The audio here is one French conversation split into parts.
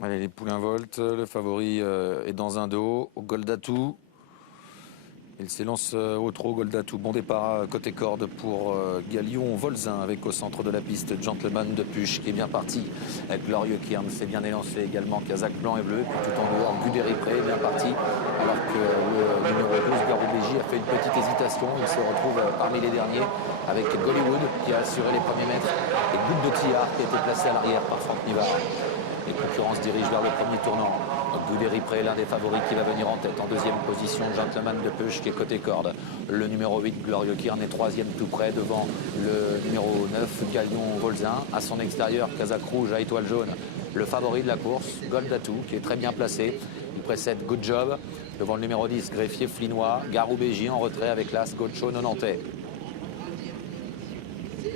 Allez, les poulains voltent. Le favori est dans un dos. Au Goldatou. Il s'élance au trot, Goldatou. Bon départ côté corde pour Galion Volzin avec au centre de la piste Gentleman de Puche qui est bien parti. Avec Glorieux Kirn s'est bien élancé également. Kazakh blanc et bleu. Puis tout en dehors, Guderipré est bien parti. Alors que le numéro 12, Garoubéji, a fait une petite hésitation. Il se retrouve parmi les derniers avec Gollywood qui a assuré les premiers mètres. Et Goutte de Tillard qui a été placé à l'arrière par Franck Nivard. Les concurrents se dirigent vers le premier tournant. Guderipré, l'un des favoris qui va venir en tête. En deuxième position, Gentleman de Puche qui est côté corde. Le numéro 8, Glorieux Kirn, est troisième tout près devant le numéro 9, Galion Volzin. À son extérieur, Kazakh rouge à étoile jaune. Le favori de la course, Goldatou, qui est très bien placé. Il précède Good Job devant le numéro 10, Greffier Flinois. Garoubéji en retrait avec l'As Gocho Nonantais.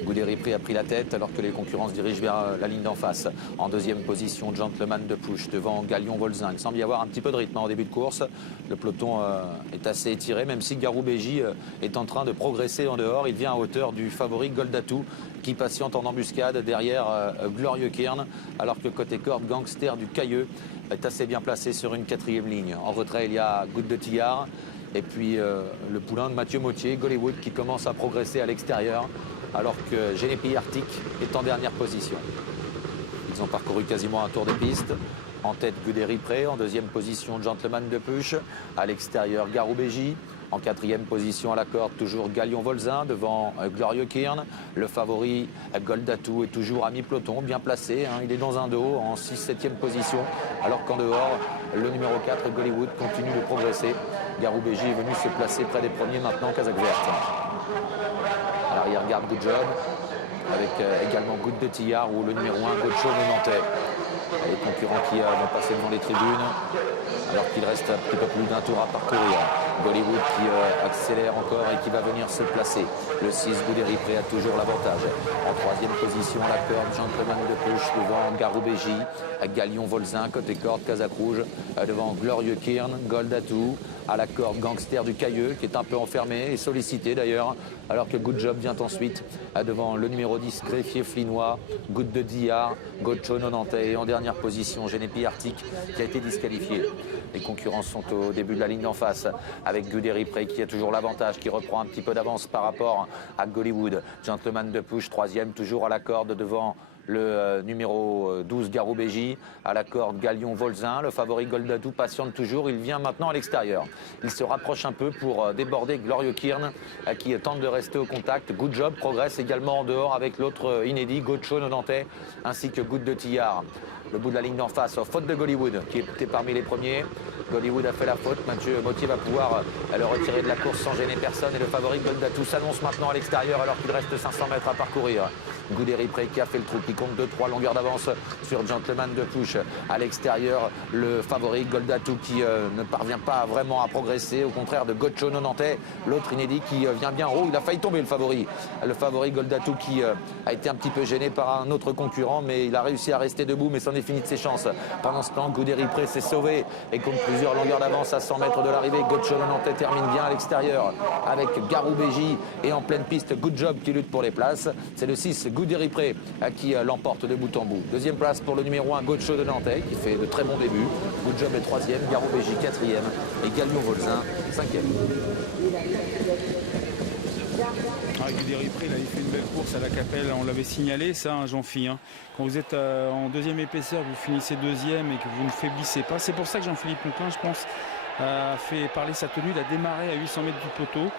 Guderipré a pris la tête alors que les concurrents se dirigent vers la ligne d'en face. En deuxième position, Gentleman de Puche devant Galion Volzin. Il semble y avoir un petit peu de rythme en début de course. Le peloton est assez étiré, même si Garoubéji est en train de progresser en dehors. Il vient à hauteur du favori Goldatou qui patiente en embuscade derrière Glorieux Kirn. Alors que côté corde, Gangster du Cailleux est assez bien placé sur une quatrième ligne. En retrait, il y a Goutte de Tillard. Et puis le poulain de Mathieu Mottier, Gollywood, qui commence à progresser à l'extérieur. Alors que Genepi Arctic est en dernière position. Ils ont parcouru quasiment un tour de piste. En tête, Guderipré. En deuxième position, Gentleman de Puche. À l'extérieur, Garoubéji. En quatrième position à la corde, toujours Galion Volzin devant Glorieux Kirn. Le favori, Goldatou, est toujours à mi-peloton, bien placé. Il est dans un dos en 6-7e position. Alors qu'en dehors, le numéro 4, Gollywood, continue de progresser. Garoubéji est venu se placer près des premiers maintenant, Kazakh verte. À l'arrière, garde Good Job, avec également Goutte de Tillard ou le numéro 1, Gocho Nonantais. Les concurrents qui vont passer devant les tribunes, alors qu'il reste un petit peu plus d'un tour à parcourir. Gollywood qui accélère encore et qui va venir se placer. Le 6, Guderipré, a toujours l'avantage. En troisième position, la corde, Gentleman de Puche devant Garoubéji. Galion Volzin, côté corde, Kazakh rouge devant Glorieux Kirn, Goldatou. À la corde, Gangster du Cailleux qui est un peu enfermé et sollicité d'ailleurs, alors que Good Job vient ensuite devant le numéro 10, Greffier Flinois, Goutte de Tillard, Gocho Nonantais, et en dernière position, Genepi Arctic qui a été disqualifié. Les concurrents sont au début de la ligne d'en face avec Guderipré qui a toujours l'avantage, qui reprend un petit peu d'avance par rapport à Gollywood. Gentleman de Puche, troisième, toujours à la corde devant le numéro 12, Garoubéji. À la corde, Galion Volzin. Le favori Goldatou patiente toujours. Il vient maintenant à l'extérieur. Il se rapproche un peu pour déborder Glorieux Kirn qui tente de rester au contact. Good Job progresse également en dehors avec l'autre inédit, Gocho Nonantais, ainsi que Goutte de Tillard. Le bout de la ligne d'en face, faute de Gollywood qui était parmi les premiers. Gollywood a fait la faute. Mathieu Mottier va pouvoir le retirer de la course sans gêner personne. Et le favori Goldatou s'annonce maintenant à l'extérieur alors qu'il reste 500 mètres à parcourir. Guderipré qui a fait le trou, qui compte 2-3 longueurs d'avance sur Gentleman de Puche. À l'extérieur, le favori Goldatou qui ne parvient pas vraiment à progresser, au contraire de Gocho Nonantais, l'autre inédit qui vient bien haut. Il a failli tomber, le favori. Le favori Goldatou qui a été un petit peu gêné par un autre concurrent, mais il a réussi à rester debout, mais c'en est fini de ses chances. Pendant ce temps, Guderipré s'est sauvé et compte plusieurs longueurs d'avance à 100 mètres de l'arrivée. Gocho Nonantais termine bien à l'extérieur avec Garoubéji et en pleine piste, Good Job qui lutte pour les places. C'est le 6, Guderipré qui l'emporte de bout en bout. Deuxième place pour le numéro 1, Gocho Nonantais qui fait de très bons débuts. Good Job est troisième, Garoubéji quatrième et Galion Volzin cinquième. Guderipré, il avait fait une belle course à la Capelle, on l'avait signalé ça, Jean-Phi. Quand vous êtes en deuxième épaisseur, vous finissez deuxième et que vous ne faiblissez pas. C'est pour ça que Jean-Philippe Leclin, je pense, a fait parler sa tenue. Il a démarré à 800 mètres du poteau.